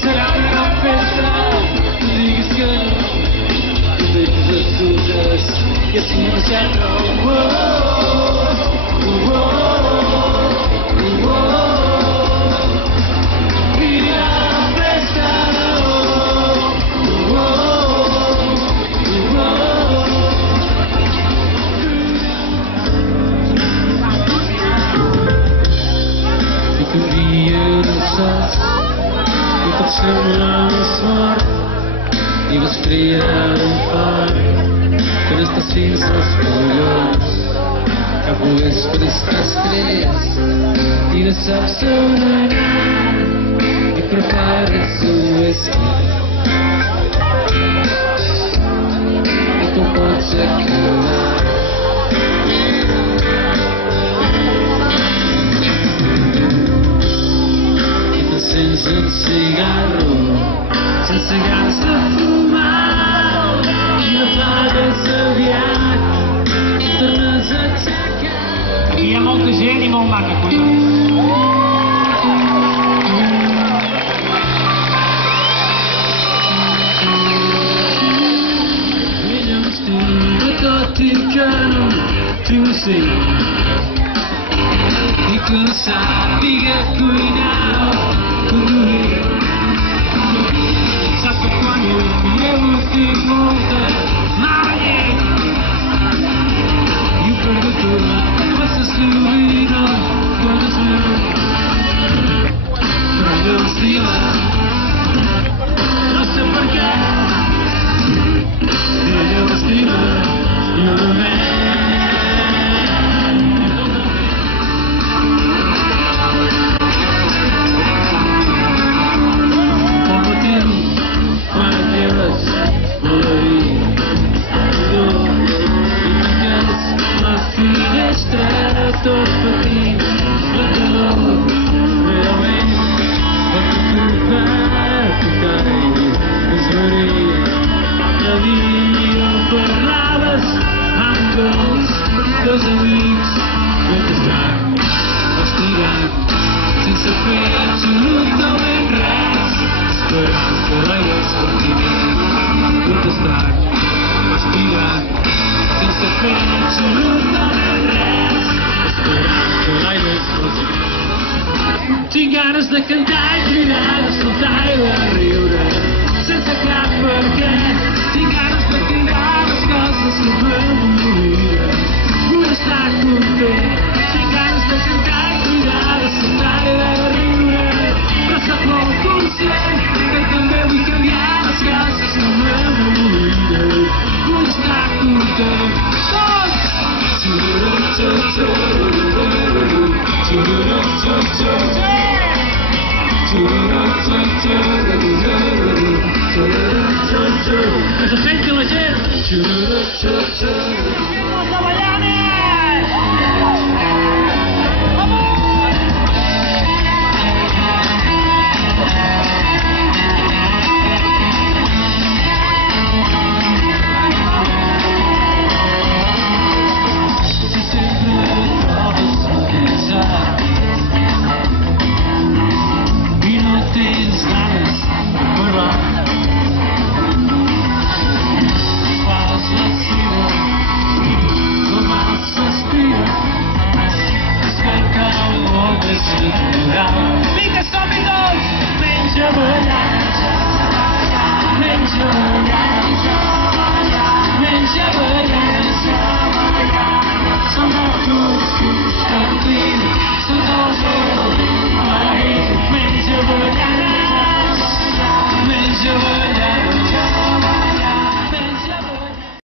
será a melhor festa. Tu digues que não, tu deixes as sujas e assim não se ik had zo'n lange zwart, die was criar far, con estas cinzas colores, cabues con estas tres, y no sabes sonar, y preparas su esquí, y tu pots acabar. Sense un cigarro, sense gas de fumar, i no pagues aviat, tornes a aixecar. Hi ha molta gent i molt maca, ella m'estima tot i que no tinc un sí, i que no sàpiga cuinar. Saps que quan jo estic molta mare i ho perdo tot, vas a s'oblida quan es veu, però jo m'estima, no sé per què, ella m'estima, jo només. Tot petit, la calor, realment, perquè tu vas tocar es veuria. La dia parlaves amb els teus amics, mentrestant, estirat, sense fer absolutament res, esperant que l'aire es continua, mentrestant, estirat, sense fer absolutament res. Tinc ganes de cantar i cridar, de saltar i de riure, sense cap per què. Tinc ganes de cridar les coses que m'obliden. Vull estar content. Tinc ganes de cantar i cridar, de saltar i de riure, però soc molt conscient que també vull canviar les coses que m'obliden. Vull estar content. Tots! Essa gente que ela gera. Vamos trabalhar, né? This is